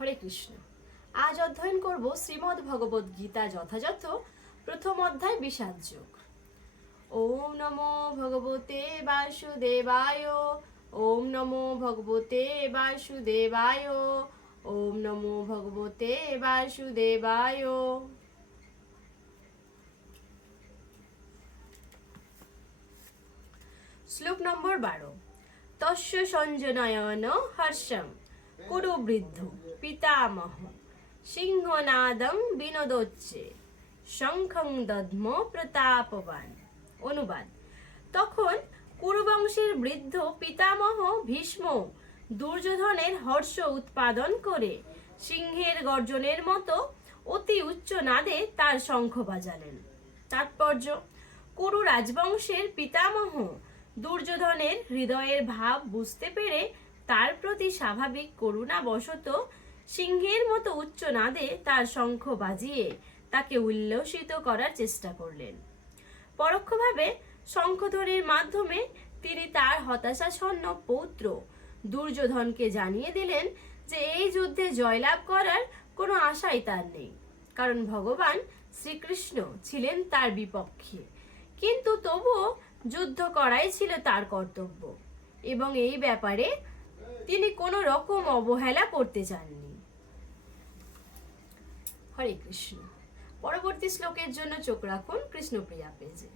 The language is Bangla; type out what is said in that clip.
হরে কৃষ্ণ। আজ অধ্যয়ন করব শ্রীমদ্ ভগবদ গীতা যথাযথ, প্রথম অধ্যায় বিষাদ যোগ। ওম নমো ভগবতে বাসুদেবায়, ওম নমো ভগবতে বাসুদেবায়, ওম নমো ভগবতে বাসুদেবায়। শ্লোক নম্বর বারো। তস্য সঞ্জনয়ন হর্ষম। কুরু বৃদ্ধ, পিতামহ। সিংহনাদং বিনোদোচ্ছে, শঙ্খং দধ্ম প্রতাপবান। অনুবাদ। তখন কুরুবংশের বৃদ্ধ পিতামহ ভীষ্ম দুর্যোধনের হর্ষ উৎপাদন করে সিংহের গর্জনের মতো অতি উচ্চ নাদে তার শঙ্খ বাজালেন। তাৎপর্য, কুরু রাজবংশের পিতামহ দুর্যোধনের হৃদয়ের ভাব বুঝতে পেরে তার প্রতি স্বাভাবিক করুণা বশত সিংহের মতো উচ্চ নাদে তার শঙ্খ বাজিয়ে তাকে উল্লসিত করার চেষ্টা করলেন। পরোক্ষভাবে শঙ্খধ্বনির মাধ্যমে তিনি তার হতাশাচ্ছন্ন পৌত্র দুর্যোধনকে জানিয়ে দিলেন যে এই যুদ্ধে জয়লাভ করার কোনো আশাই তার নেই, কারণ ভগবান শ্রীকৃষ্ণ ছিলেন তার বিপক্ষে। কিন্তু তবুও যুদ্ধ করাই ছিল তার কর্তব্য এবং এই ব্যাপারে তিনি কোনো রকম অবহেলা করতে চাননি। হরে কৃষ্ণ। পরবর্তী শ্লোকের জন্য চোখ রাখুন, কৃষ্ণপ্রিয়া পেজে।